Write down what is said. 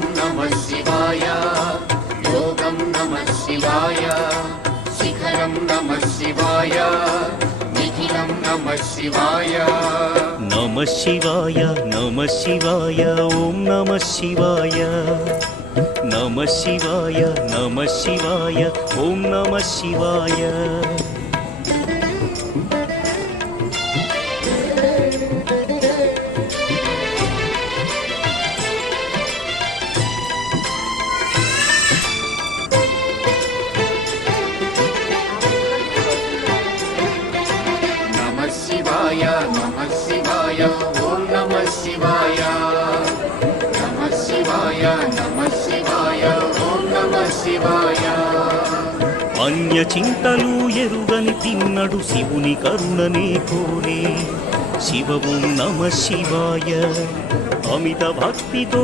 ध्यानं नमः शिवाय योगं नमः शिवाय शिखरं नमः शिवाय निखिलं नमः शिवाय नमः शिवाय ओम नमः शिवाय नमः शिवाय ओम नमः शिवाय नमः शिवाय ओम नमः शिवाय नमः शिवाय ओम नमः शिवाय अन्य చింతలు ఎరుగని తిన్నడు శివుని కరుణనే కోరే శివ ఓం నమః శివాయ అమిత భక్తితో